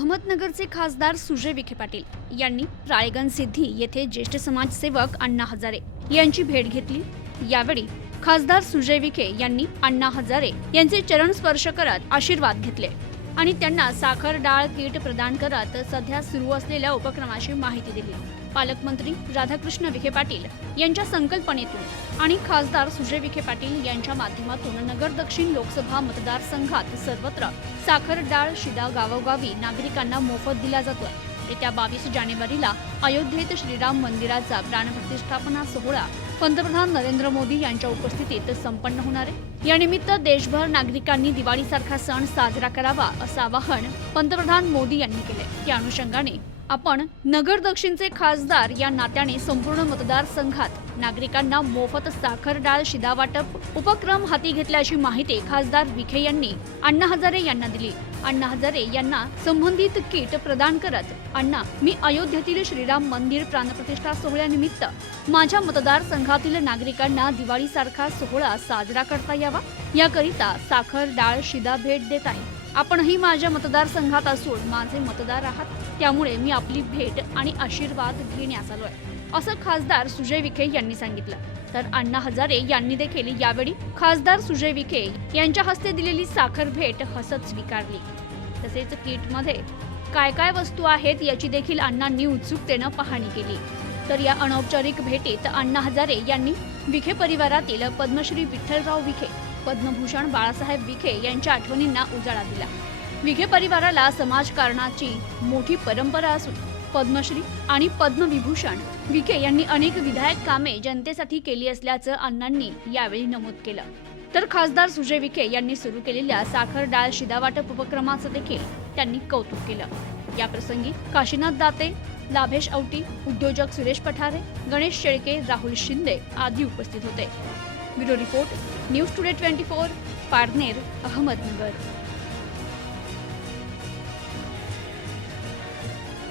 अहमदनगरचे खासदार सुजय विखे पाटील यांनी राळेगण सिद्धी येथे ज्येष्ठ समाजसेवक अण्णा हजारे यांची भेट घेतली. यावेळी खासदार सुजय विखे यांनी अण्णा हजारे यांचे चरण स्पर्श करत आशीर्वाद घेतले. आणि त्यांना साखर डाळ किट प्रदान करत सध्या सुरू असलेल्या उपक्रमाची माहिती दिली. पालकमंत्री राधाकृष्ण विखे पाटील यांच्या संकल्पनेतून आणि खासदार सुजय विखे पाटील यांच्या माध्यमातून नगर दक्षिण लोकसभा मतदारसंघात सर्वत्र साखर डाळ शिदा गावोगावी नागरिकांना मोफत दिला जातोय. येत्या बावीस जानेवारीला अयोध्येत श्रीराम मंदिराचा प्राणप्रतिष्ठापना सोहळा पंतप्रधान नरेंद्र मोदी यांच्या उपस्थितीत संपन्न होणार आहे. यानिमित्त देशभर नागरिकांनी दिवाळीसारखा सण साजरा करावा असं आवाहन पंतप्रधान मोदी यांनी केले त्या अनुषंगाने आपण नगर दक्षिणचे खासदार या नात्याने संपूर्ण मतदारसंघात नागरिकांना मोफत साखर डाळ शिदा वाटप उपक्रम हाती घेतल्याची माहिती खासदार विखे यांनी अण्णा हजारे यांना दिली. अण्णा हजारे यांना संबंधित किट प्रदान करत अण्णा मी अयोध्येतील श्रीराम मंदिर प्राणप्रतिष्ठा सोहळ्यानिमित्त माझ्या मतदारसंघातील नागरिकांना दिवाळीसारखा सोहळा साजरा करता यावा? याकरिता साखर डाळ शिदा भेट देत आहे. आपणही माझ्या मतदारसंघात असून माझे मतदार आहात त्यामुळे मी आपली भेट आणि आशीर्वाद घेण्यास आहे असं खासदार सुजय विखे यांनी सांगितलं. तर अण्णा हजारे यांनी देखील यावेळी खासदार सुजय विखे यांच्या हस्ते दिलेली साखर भेट हसत स्वीकारली. तसेच किटमध्ये काय काय वस्तू आहेत याची देखील अण्णांनी उत्सुकतेनं पाहणी केली. तर या अनौपचारिक भेटीत अण्णा हजारे यांनी विखे परिवारातील पद्मश्री विठ्ठलराव विखे पद्मभूषण बाळासाहेब विखे यांच्या आठवणींना उजाळा दिला. विखे परिवाराला समाजकारणाची मोठी परंपरा असून पद्मश्री आणि पद्मविभूषण विखे यांनी अनेक विधायक कामे जनतेसाठी केली असल्याचं अण्णांनी यावेळी नमूद केलं. तर खासदार सुजय विखे यांनी सुरू केलेल्या साखर डाळ शिदावाटप उपक्रमाचं देखील त्यांनी कौतुक केलं. याप्रसंगी काशीनाथ दाते लाभेश औटी उद्योजक सुरेश पठारे गणेश शेळके राहुल शिंदे आदी उपस्थित होते. Bureau report news today twenty four Parner Ahmednagar.